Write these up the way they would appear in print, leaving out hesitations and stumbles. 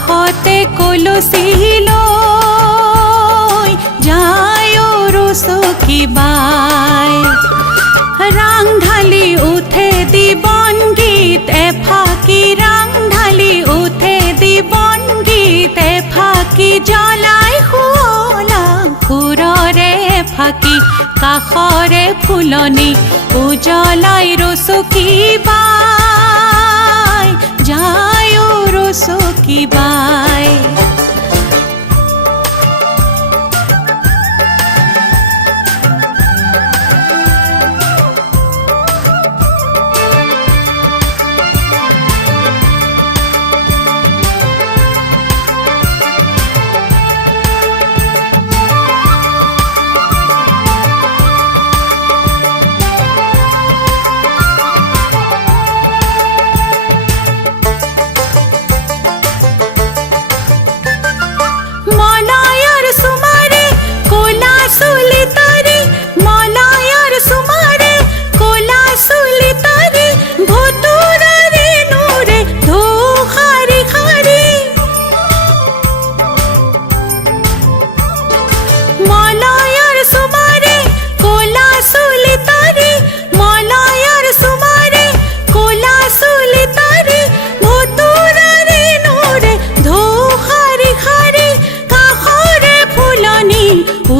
কাষতে কলচি লৈ যায় ৰচকী বাই। ৰাং ঢালি উঠে দিবন গীত এফাকি, ৰাং ঢালি উঠে দিবন গীত এফাকি, জ্বলাই শুৱলা খুৰৰে ফাকি। কাষৰে ফুলনি উজ্বলাই ৰচকী বাই, যায় ৰচকী বাই।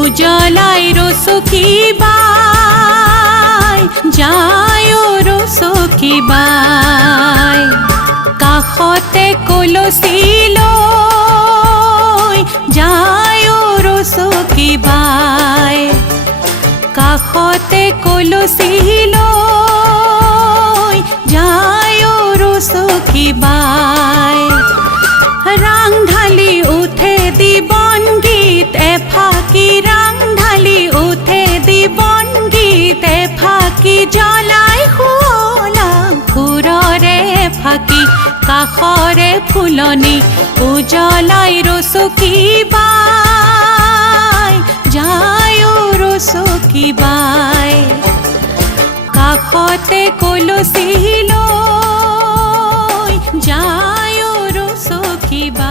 উজ্বলাই ৰচকী বাই, যায় ৰচকী বাই। কাষতে কলচি লৈ যায় ৰচকী বাই। কাষতে কলচি লৈ যায় ৰচকী বাই। ৰাং ঢালি উঠে দিবন গীত এফাকি, ৰাং ঢালি উঠে দিবন গীত এফাকি, জ্বলাই শুৱলা খুৰৰে ফাকি। কাষৰে ফুলনি উজ্বলাই ৰচকী বাই, যায় ৰচকী বাই। কাষতে কলচি লৈ যায় ৰচকী বাই।